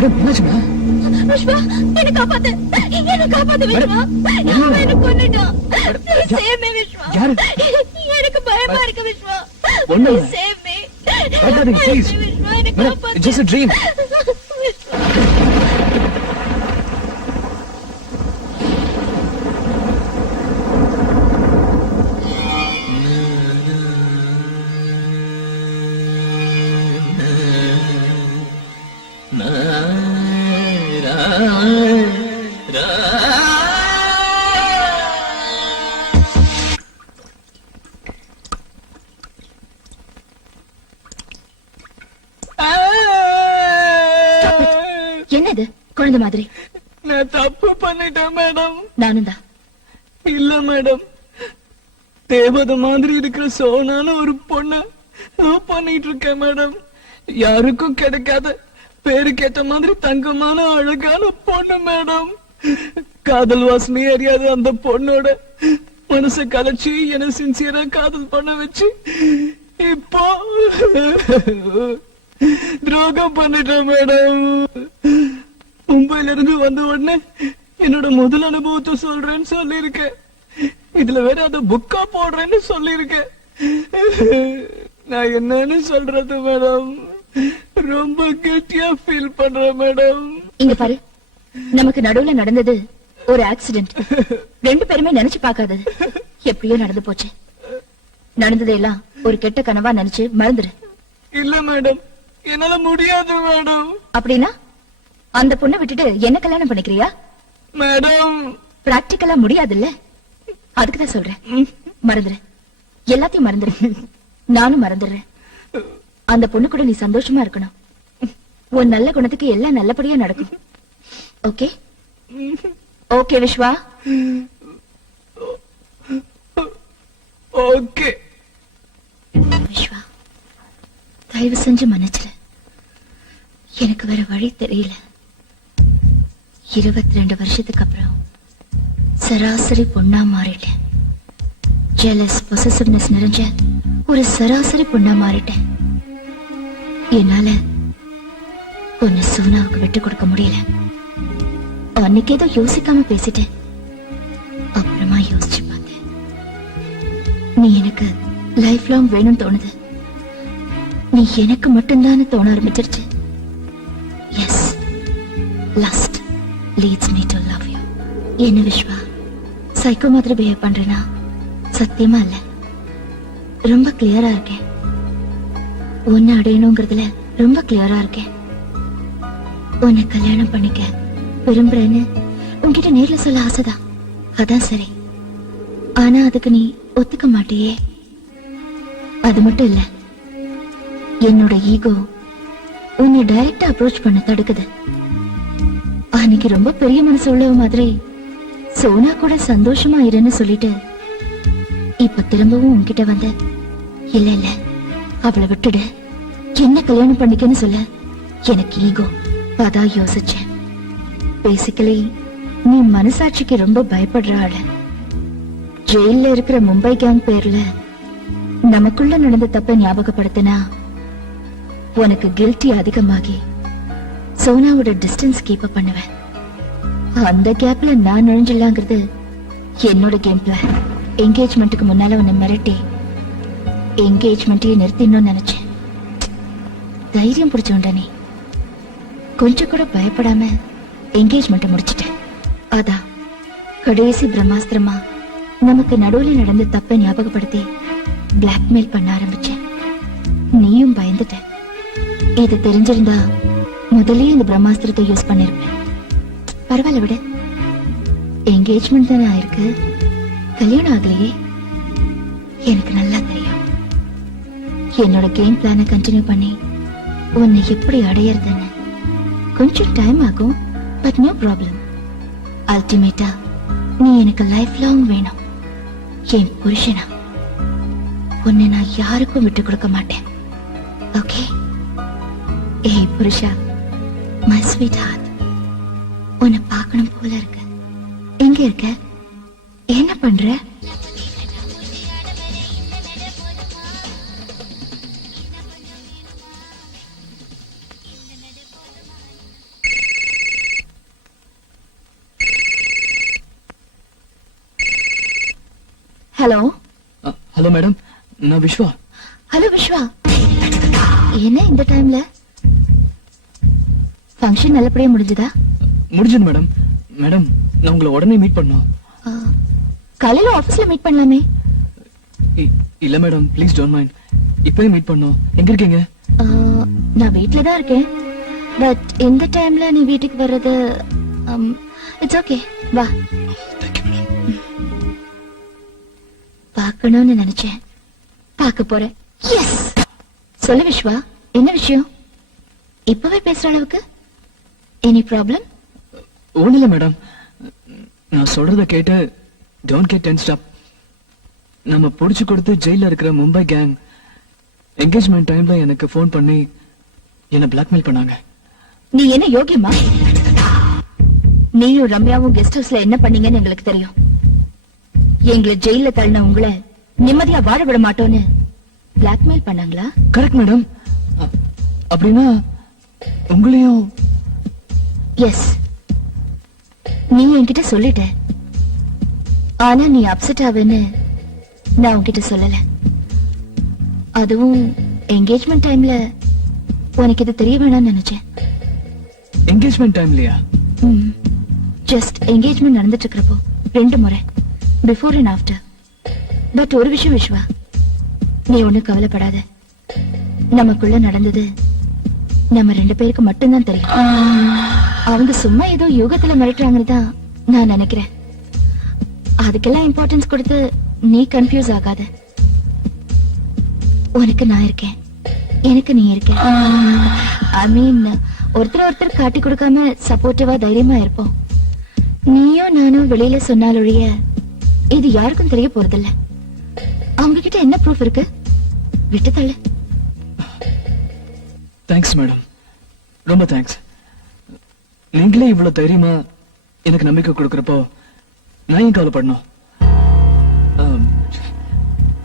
Madam என்னாச்சுங்க? விஷ்வா என்ன காப்பாத்து விஷ்வா. அவன் என்ன கொன்னுட்டான். Save me Vishwa. எனக்கு பயமா இருக்கு Vishwa. Save me. Please madam, it's just a dream. என்னது குழந்தை மாதிரி? நான் தப்பு பண்ணிட்டேன் மேடம். நானும் தான். இல்ல மேடம், தேவதை மாதிரி இருக்கிற சோனான ஒரு பொண்ண லவ் பண்ணிட்டு இருக்கேன் மேடம். யாருக்கும் கிடைக்காத பேருக்கேற்ற மாதிரி தங்கமான அழகான பொண்ணு மேடம். காதல் வாசனை அறியாத அந்த பொண்ணோட மனசை கலைச்சி என்ன சின்சியரா காதல் பண்ண வச்சு இப்போ துரோகம் பண்ணிட்டேன் மேடம். மும்பைல இருந்து வந்த உடனே என்னோட முதல் அனுபவத்தை சொல்றேன்னு சொல்லியிருக்கேன். இதுல வேற அத புக்கா போடுறேன்னு சொல்லியிருக்கேன். நான் என்னன்னு சொல்றது மேடம்? ரொம்ப கெட்டியா ஃபீல் பண்றேன் மேடம். இங்க பாரு, நமக்கு நடுவுல நடந்தது ஒரு ஆக்சிடென்ட். ரெண்டு பேருமே நினைச்சு பார்க்காதது எப்படியோ நடந்து போச்சு. நடந்ததெல்லாம் ஒரு கெட்ட கனவா நினைச்சு மறந்துரு. இல்ல மேடம், என்னால முடியாது மேடம். அப்படின்னா அந்த பொண்ணை விட்டுட்டு என்ன கல்யாணம் பண்ணிக்கிறியா? மேடம் பிராக்டிக்கலா முடியாதுல்ல, அதுக்குதான் சொல்றேன். மறந்துரு, எல்லாத்தையும் மறந்துரு. நானும் மறந்துடுறேன். அந்த பொண்ணு கூட நீ சந்தோஷமா இருக்கணும். உன் நல்ல குணத்துக்கு எல்லாம் நல்லபடியா நடக்கும். Okay okay Viswa. Okay Viswa, தயவு செஞ்சு மன்னிச்சிரு. எனக்கு வேற வழி தெரியல. 22 வருஷத்துக்கு அப்புறம் சராசரி பொண்ணா மாறிட்டேன். ஜெலஸ் பொசசிவ்னஸ் நிறைஞ்ச ஒரு சராசரி பொண்ணா மாறிட்டேன். என்னால உன்னை சோனாவுக்கு விட்டு கொடுக்க முடியல. அன்னைக்கு ஏதோ யோசிக்காம பேசிட்டேன். அப்புறமா யோசிச்சு பார்த்தேன், நீ எனக்கு லைஃப் லாங் வேணும்னு தோணுது. நீ எனக்கு மட்டும்தான் தோண ஆரம்பிச்சிருச்சு. Yes, lust leads me to love you. என்ன விஸ்வா, சைக்கோ மாதிரி பிஹேவ் பண்றேனா? சத்தியமா இல்ல, ரொம்ப கிளியரா இருக்கேன். உன்னை அடையணுங்கிறதுல ரொம்ப கிளியரா இருக்கேன். உன்னை கல்யாணம் பண்ணிக்க விரும்புறேன்னு உன்கிட்ட நேர்ல சொல்ல ஆசைதான். அதான் சரி. ஆனா அதுக்கு நீ ஒத்துக்க மாட்டியே. அது மட்டும் இல்ல, என்னோட ஈகோ உன்னை டைரக்டா அப்ரோச் பண்ண தடுக்குது. அன்னைக்கு ரொம்ப பெரிய மனசு உள்ளவ மாதிரி சோனா கூட சந்தோஷமா இருன்னு சொல்லிட்டு இப்ப திரும்பவும் உன்கிட்ட வந்த, இல்ல இல்ல அவளை விட்டுடு, என்ன கல்யாணம் பண்ணிக்கன்னு சொல்ல எனக்கு ஈகோ. அதான் யோசிச்சேன். பேசிக்கலி நீ மனசாட்சிக்கு ரொம்ப பயப்படுற ஆளு. ஜெயில இருக்கிற மும்பை கேங் பேர்ல நமக்குள்ள நடந்த தப்ப ஞாபகப்படுத்தினா உனக்கு கில்ட்டி அதிகமாகி சோனாவோட டிஸ்டன்ஸ் கீப் அப் பண்ணுவேன். அந்த கேப்ல நான் நுழைஞ்சிடலாங்கிறது என்னோட கேம் பிளான். என்கேஜ்மெண்ட்டுக்கு முன்னால உன்னை மிரட்டி என்கேஜ்மெண்ட்டையே நிறுத்திடணும்னு நினைச்சேன். தைரியம் பிடிச்சோண்டா நீ. கொஞ்சம் கூட பயப்படாம என்கேஜ்மெண்ட்டை முடிச்சிட்டேன். அதான் கடைசி பிரம்மாஸ்திரமா நமக்கு நடுவுல நடந்த தப்பை ஞாபகப்படுத்தி பிளாக்மெயில் பண்ண ஆரம்பிச்சேன். நீயும் பயந்துட்ட. இது தெரிஞ்சிருந்தா முதலே இந்த பிரம்மாஸ்திரத்தை யூஸ் பண்ணிருப்பேன். பரவாயில்ல விட, என்கேஜ்மெண்ட் தானே ஆயிருக்கு, கல்யாணம் ஆகலையே. எனக்கு நல்லா தெரியும். என்னோட கேம் பிளானை கண்டினியூ பண்ணி உன்னை எப்படி அடையறதுன்னு கொஞ்சம் டைம் ஆகும். But no problem. அல்டிமேட்டா நீ எனக்கு லைஃப் லாங் வேணும். என் புருஷனா உன்னை நான் யாருக்கும் விட்டு கொடுக்க மாட்டேன். ஓகே? ஏய் புருஷா, மை ஸ்வீட் ஹார்ட், உன்னை பார்க்கணும் போல இருக்கு. எங்க இருக்க? என்ன பண்ற? ஹலோ ஹலோ மேடம், நான் விஸ்வா. ஹலோ விஸ்வா, என்ன இந்த டைம்ல? ஃபங்க்ஷன் நல்லபடியா முடிஞ்சதா? முடிஞ்சது மேடம். மேடம், நான் உங்களை உடனே மீட் பண்ணோம். ஆ, காலையில ஆபீஸ்ல மீட் பண்ணலாமே. இல்ல மேடம், ப்ளீஸ் டோன்ட் மைண்ட். இப்பவே மீட் பண்ணோம். எங்க இருக்கீங்க? ஆ, நான் வீட்ல தான் இருக்கேன். பட் இந்த டைம்ல நீ வீட்டுக்கு வர்றது இட்ஸ் ஓகே. வா, தேங்க்யூ மேடம். பார்க்கணும்னு நினைச்சேன், பார்க்க போறேன். எஸ், சொல்லு விஸ்வா, என்ன விஷயம்? இப்பவே பேசுற அளவுக்கு எனி ப்ராப்ளம்? ஒண்ணு இல்ல மேடம், நான் சொல்றத கேட்டு டோன்ட் கெட் டென்ஸ்ட் அப். நம்ம புடிச்சு கொடுத்து ஜெயில இருக்கிற மும்பை கேங் என்கேஜ்மெண்ட் டைம்ல எனக்கு ஃபோன் பண்ணி என்ன பிளாக்மெயில் பண்ணாங்க. நீ என்ன யோகியமா? நீயும் ரம்யாவும் கெஸ்ட் ஹவுஸ்ல என்ன பண்ணீங்கன்னு எங்களுக்கு தெரியும். எங்களை ஜெயில தள்ளின உங்களை நிம்மதியா வாழ விட மாட்டோன்னு பிளாக்மெயில் பண்ணாங்களா? Correct madam. அப்படின்னா உங்களையும்? எஸ், நீ என்கிட்ட சொல்லிட்ட. ஆனா நீ அப்செட் ஆவேன்னு நான் உன்கிட்ட சொல்லல. அதுவும் என்கேஜ்மெண்ட் டைம்ல உனக்கு இது தெரிய வேணாம்னு நினைச்சேன். என்கேஜ்மெண்ட் டைம்லயா? ஜஸ்ட் என்கேஜ்மெண்ட் நடந்துட்டு இருக்கிறப்போ 2 முறை, பிஃபோர் அண்ட் ஆஃப்டர். பட் ஒரு விஷயம் விஸ்வா, நீ ஒண்ணு கவலைப்படாத. நமக்குள்ள நடந்தது நம்ம 2 பேருக்கு மட்டும்தான் தெரியும். அவங்க சும்மா ஏதோ யோகத்துல மிரட்டுறாங்கன்னு தான் நான் நினைக்கிறேன். அதுக்கெல்லாம் இம்பார்ட்டன்ஸ் கொடுத்து நீ கன்ஃபியூஸ் ஆகாத. உனக்கு நான் இருக்கேன், எனக்கு நீ இருக்க. ஐ மீன், ஒருத்தர் காட்டி கொடுக்காம சப்போர்ட்டிவா தைரியமா இருப்போம். நீயும் நானும் வெளியில சொன்னாலொழிய இது யாருக்கும் தெரிய போறதில்ல. அவங்க கிட்ட என்ன ப்ரூஃப் இருக்கு? விட்டு தள்ளு. தேங்க்ஸ் மேடம், ரொம்ப தேங்க்ஸ். நீங்களே இவ்வளவு தைரியமா எனக்கு நம்பிக்கை கொடுக்கறப்போ நான் ஏன் கவலைப்படணும்?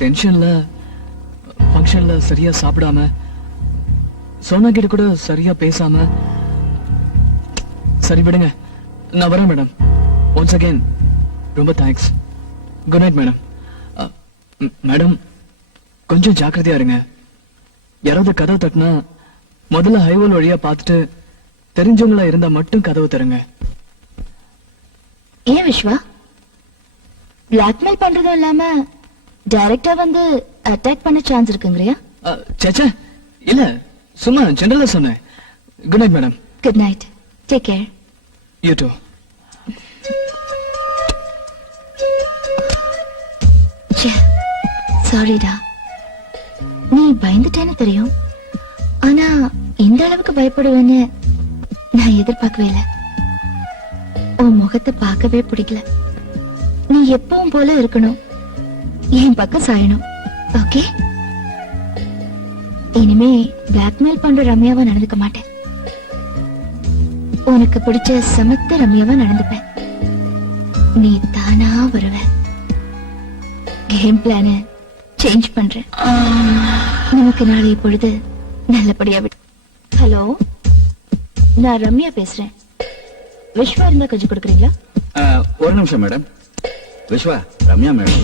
டென்ஷன்ல ஃபங்க்ஷன்ல சரியா சாப்பிடாம, சோனா கிட்ட கூட சரியா பேசாம. சரி விடுங்க, நான் வரேன் மேடம். ஒன்ஸ் அகைன் ரொம்ப thanks. Good night madam. Madam, கொஞ்சம் ஜாக்கிரதையா இருங்க. யாராவது கதவு தட்டினா முதல்ல ஹைவேல் வழியா பார்த்துட்டு தெரிஞ்சவங்களா இருந்தா மட்டும் கதவு தருங்க. ஏன் விஸ்வா, பிளாக்மெயில் பண்றதும் இல்லாம டைரக்டா வந்து அட்டாக் பண்ண சான்ஸ் இருக்குங்கறியா? சேச்சே, இல்ல, சும்மா ஜெனரலா சொன்னேன். Good night madam. Good night, take care. You too. சாரிடா, நீ பயந்துட்டேன்னு தெரியும். ஆனா இந்த அளவுக்கு பயப்படுவேன்னு நான் எதிர்பார்க்கவே இல்லை. உன் முகத்தை பார்க்கவே பிடிக்கல. நீ எப்பவும் போல இருக்கணும், என் பக்கம் சாயணும். ஓகே? இனிமே பிளாக்மெயில் பண்ற ரம்யாவா நடந்துக்க மாட்டேன். உனக்கு பிடிச்ச சமத்த ரம்யாவா நடந்துப்பேன். நீ தானா வருவ. கேம் பிளான சேஞ்ச் பண்றேன். நமக்கு நாளை பொழுது நல்லபடியா விடு. ஹலோ, நான் ரம்யா பேசுறேன். விஸ்வா இருந்தா கொஞ்சம் கொடுக்குறீங்களா? ஒரு நிமிஷம் madam. Viswa, Ramya madam.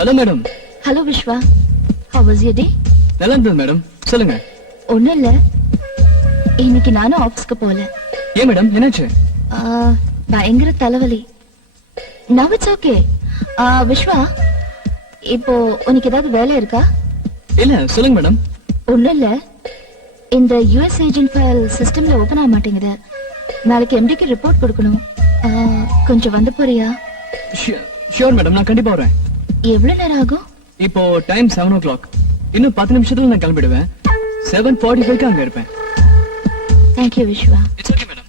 Hello madam. Hello Viswa, how was your day? நல்லா இருந்தது மேடம், சொல்லுங்க. ஒண்ணும் இல்ல, இன்னைக்கு நானும் ஆபீஸ்க்கு போல. ஏன் மேடம், என்னாச்சு? பயங்கர தலைவலி. now it's okay. விஸ்வா, இப்போ உனக்கு ஏதாவது வேலை இருக்கா? இல்ல, சொல்லுங்க மேடம். ஒண்ணும் இல்ல, இந்த யுஎஸ் ஏஜென்ட் ஃபைல் சிஸ்டம்ல ஓபன் ஆக மாட்டேங்குது. நாளைக்கு எம்டிக்கு ரிப்போர்ட் கொடுக்கணும். கொஞ்சம் வந்து போறியா? ஷியோர் மேடம், நான் கண்டிப்பா வரேன். எவ்வளவு நேரம் ஆகும்? இப்போ டைம் 7 o'clock. இன்னும் 10 நிமிஷத்துல நான் கிளம்பிடுவேன். 7:45 அங்க இருப்பேன். Thank you Viswa. It's okay madam.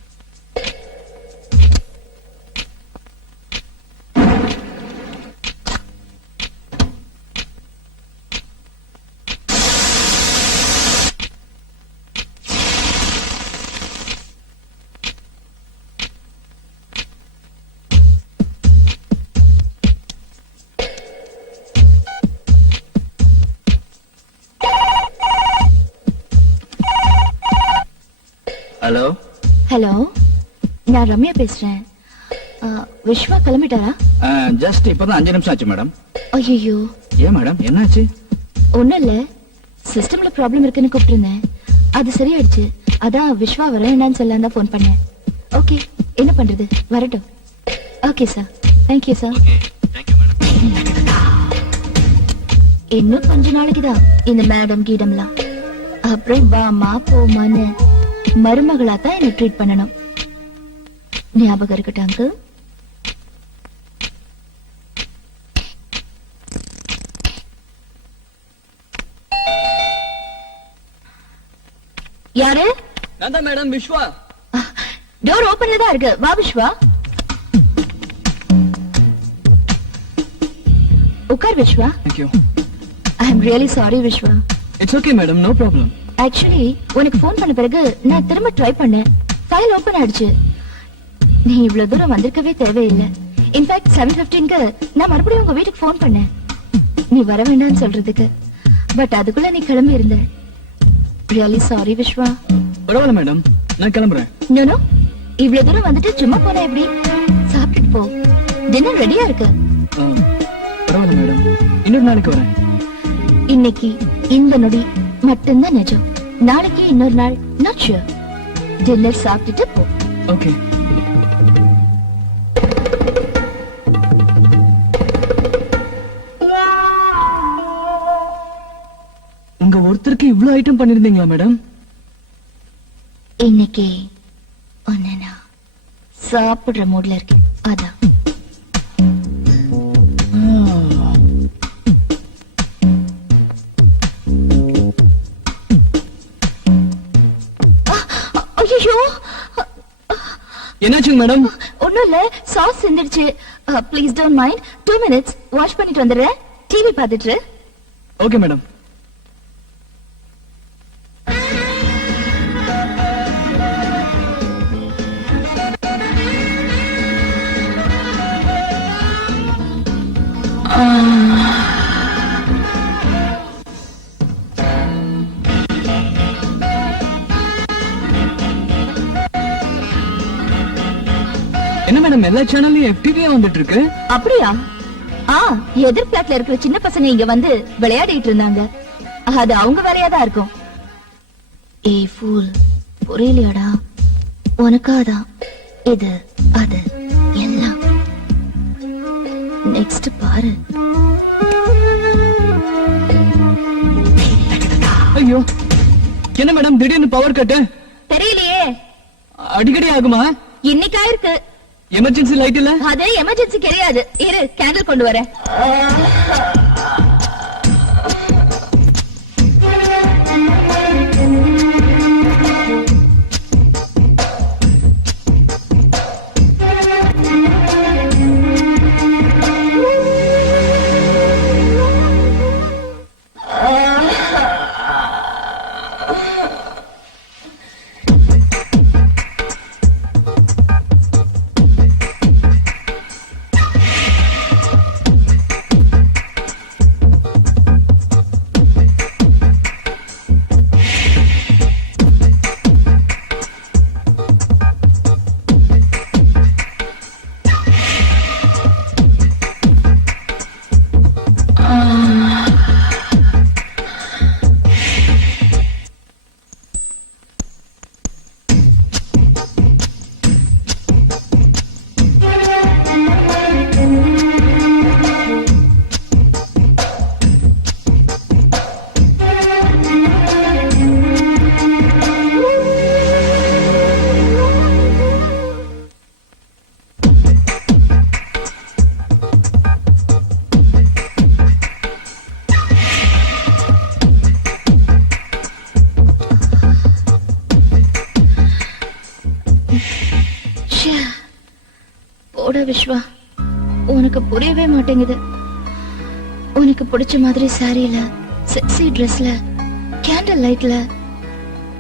Hello. Hello, நான் ரம்யா பேசுறேன். விஸ்வா கிளம்பிட்டாரா? ஜஸ்ட் இப்பதான் 5 நிமிஷம் ஆச்சு மேடம். ஐயோ, ஏன் மேடம் என்னாச்சு? ஒண்ணும் இல்ல, சிஸ்டம்ல ப்ராப்ளம் இருக்குன்னு கூப்பிட்டிருந்தேன். அது சரியாயிடுச்சு. அதான் விஸ்வா வர என்னன்னு சொல்லலாம் தான் போன் பண்ணேன். ஓகே, என்ன பண்றது, வரட்டும். Okay sir, thank you sir. இன்னும் கொஞ்ச நாளைக்குதான் இந்த மேடம் கீடம்லாம். அப்புறம் வாமா போமான்னு மருமகளா தான் என்ன ட்ரீட் பண்ணணும். ஞாபகம் இருக்கட்டும் அங்கிள். யாரு? நான் தான் மேடம் விஸ்வா. டோர் ஓபன்ல தான் இருக்கு. வா விஸ்வா, உட்கார் Viswa. Thank you. I am really sorry Viswa. It's okay madam, no problem. Actually உனக்கு ஃபோன் பண்ண பிறகு நான் திரும்ப ட்ரை பண்ணேன். ஃபைல் ஓபன் ஆயிடுச்சு. நீ இவ்வளவு தூரம் வந்திருக்கவே தேவையில்லை. இன்ஃபேக்ட் 7:15க்கு நான் மறுபடியும் உங்க வீட்டுக்கு ஃபோன் பண்ணேன், நீ வர வேண்டாம்னு சொல்றதுக்கு. பட் அதுக்குள்ள நீ கிளம்பி இருந்த. Really sorry Viswa. பரவாயில்ல மேடம், நான் கிளம்புறேன். நோ, இவ்வளவு தூரம் வந்துட்டு சும்மா போனா எப்படி? சாப்பிட்டுட்டு போ, டின்னர் ரெடியா இருக்கு. பரவாயில்ல மேடம், இன்னொரு நாளைக்கு வரேன். இன்னைக்கு இந்த நொடி மட்டும்தான் நிஜம். நாளைக்கு இன்னொரு நாள் நாட் ஷூர். டின்னர் சாப்பிட்டுட்டு போ. ஓகே. உங்க ஒருத்தருக்கு இவ்வளவு ஐட்டம் பண்ணிருந்தீங்களா மேடம்? இன்னைக்கு ஒன்னு நான் சாப்பிடுற மூட்ல இருக்கேன், அதான். ஐயோ, என்னாச்சுங்க மேடம்? ஒண்ணும் இல்ல, சாஸ் சிந்திடுச்சு. Please don't mind. 2 minutes wash பண்ணிட்டு வந்துடுறேன். டிவி பார்த்துட்டு. Okay madam. என்ன மேடம், எல்லா சேனல்லையும் FTV வந்துட்டு இருக்கு? அப்படியா? எதிர் பிளாட்ல இருக்கிற சின்ன பசங்க இங்க வந்து விளையாடிட்டு இருந்தாங்க. அது அவங்க வேலையா தான் இருக்கும். ஏய் ஃபூல், புரியலையாடா? உனக்காதான் இது அது எல்லாம். நெக்ஸ்ட் பாரு. ஐயோ, என்ன மேடம் திடீர்னு பவர் கட்டு? தெரியலையே. அடிக்கடி ஆகுமா? இன்னைக்கு ஆயிருக்கு. எமர்ஜென்சி லைட் இல்ல? அது எமர்ஜென்சி கிடையாது. இரு, கேண்டில் கொண்டு வரேன். போட விஸ்வா, உனக்கு புரியவே மாட்டேங்குது. உனக்கு பிடிச்ச மாதிரி சாரியில, செக்ஸி ட்ரெஸ்ல, கேண்டில் லைட்ல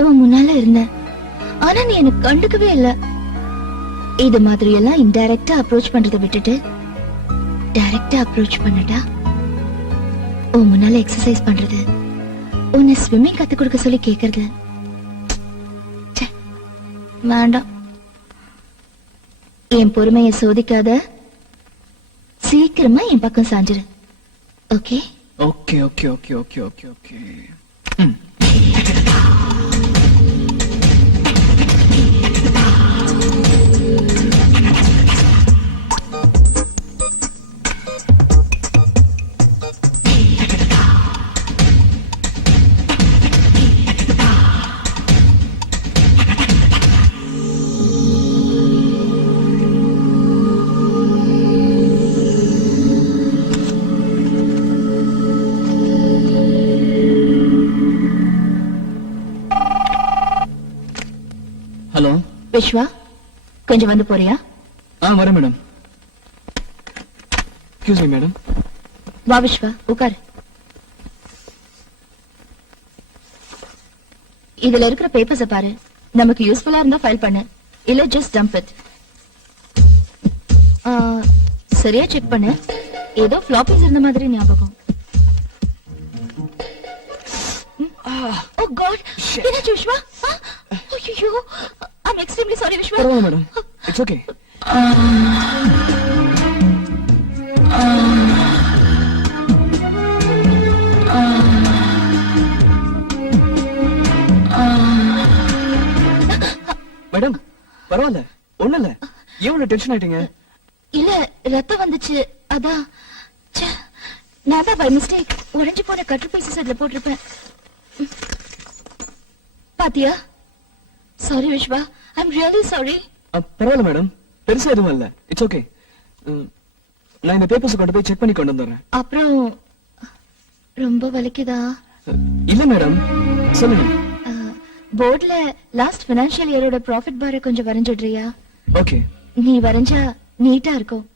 உன் முன்னால இருந்தேன். ஆனா நீ எனக்கு கண்டுக்கவே இல்ல. இது மாதிரி எல்லாம் இன்டைரக்டா அப்ரோச் பண்றதை விட்டுட்டு டைரக்டா அப்ரோச் பண்ணடா. உன் முன்னால எக்ஸசைஸ் பண்றது, உன்னை ஸ்விம்மிங் கத்து கொடுக்க சொல்லி கேக்குறது, வேண்டாம். என் பொறுமையை சோதிக்காத. சீக்கிரமா என் பக்கம் சாஞ்சிரு. Okay? Okay okay okay okay okay okay. Hello. Viswa, கொஞ்சம் வந்து போறியா? வரேன் மேடம். Excuse me madam. வா விஸ்வா, உட்காரு. இதுல இருக்கிற பேப்பர்ஸ பாரு. நமக்கு யூஸ்ஃபுல்லா இருந்தா ஃபைல் பண்ணு, இல்ல ஜஸ்ட் டம்ப் இட். சரியா செக் பண்ணு. ஏதோ ஃபிளாப்பிஸ் இருந்த மாதிரி ஞாபகம். ஓ காட், என்னாச்சு விஸ்வா? ஐயோ, ஐ அம் எக்ஸ்ட்ரீம்லி சாரி விஸ்வா. பரவாயில்ல மேடம், இட்ஸ் ஓகே. மேடம் பரவாயில்ல, ஒண்ணு இல்ல. எவ்வளவு டென்ஷன் ஆயிட்டீங்க? இல்ல, ரத்தம் வந்துச்சு, அதான். ச்சே, நான் தான் பை மிஸ்டேக் உடைஞ்சு போன கட்டர் பீசஸ் அதுல போட்டிருப்பேன். பாத்தியா? Sorry Viswa, I am really sorry. பரவாயில்ல மேடம், பெருசா எதுவும் இல்ல. It's okay. நான் இந்த பேப்பர்ஸ் கொண்டு போய் செக் பண்ணி கொண்டு வந்துடுறேன். அப்புறம் ரொம்ப வலிக்குதா? இல்ல மேடம், சொல்லுங்க. போர்ட்ல லாஸ்ட் ஃபினான்ஷியல் இயரோட ப்ராஃபிட் பாரை கொஞ்சம் வரைஞ்சிடுறியா? ஓகே. நீ வரைஞ்சா நீட்டா இருக்கும்,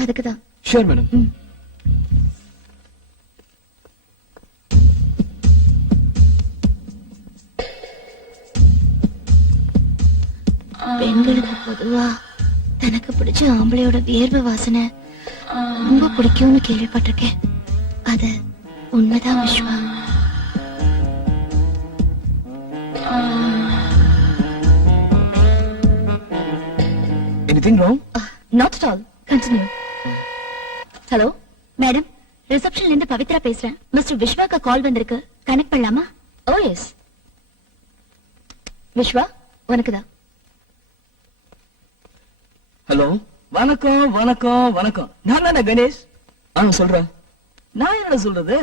அதுக்குதான். Sure madam. பெண்களுக்கு பொதுவா தனக்கு பிடிச்ச ஆம்பளையோட வியர்வை வாசனை ரொம்ப பிடிக்கும்னு கேள்விப்பட்டிருக்கேன். அது உண்மைதான் Viswa. Anything wrong? Not at all. Continue. Hello madam, ரிசப்ஷன்ல இருந்து பவித்ரா பேசுறேன். மிஸ்டர் விஸ்வாக்கு கால் வந்திருக்கு, கனெக்ட் பண்ணலாமா? Oh yes. விஸ்வா, உனக்குதான். ஹலோ. வணக்கம் வணக்கம் வணக்கம். நான் தானே கணேஷ். சொல்றேன். நான் என்ன சொல்றது,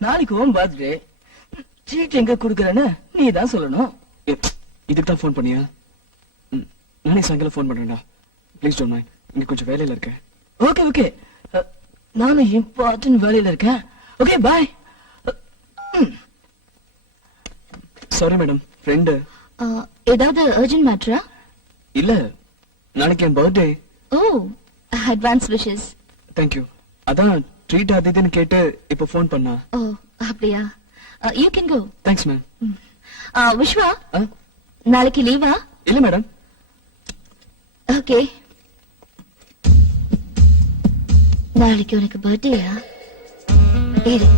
நாளைக்கு உன் பர்த்டே. சீட் எங்க குடுக்கறேன்னு நீ தான் சொல்லணும். இதுக்கு தான் ஃபோன் பண்ணியா? நானே சாயங்காலம் ஃபோன் பண்றேன்டா. ப்ளீஸ் டோன்ட் மைண்ட், இங்க கொஞ்சம் வேலையில இருக்கேன். ஓகே ஓகே, நானும் இம்பார்ட்டன்ட் வேலையில இருக்கேன். Okay bye. Sorry madam, friend. ஏதாவது அர்ஜென்ட் மேட்டரா? இல்ல, நாளைக்கு என் பர்த்டே. ஓ, அட்வான்ஸ் விஷஸ். தேங்க்யூ. அதான் ட்ரீட் அது இதுன்னு கேட்டு இப்ப ஃபோன் பண்ணா. ஓ அப்படியா? You can go. Thanks ma'am. Viswa, நாளைக்கு லீவா? இல்ல மேடம். ஓகே. நாளைக்கு உனக்கு பர்த்டேயா? இரு,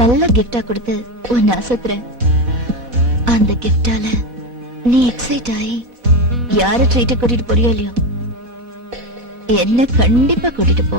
நல்ல கிஃப்டா கொடுத்து உன்னை அசத்துறேன். அந்த கிஃப்டால நீ எக்ஸைட் ஆகி யார ட்ரீட் கூட்டிட்டு போறியோ இல்லையோ, என்ன கண்டிப்பா கூட்டிட்டு போ.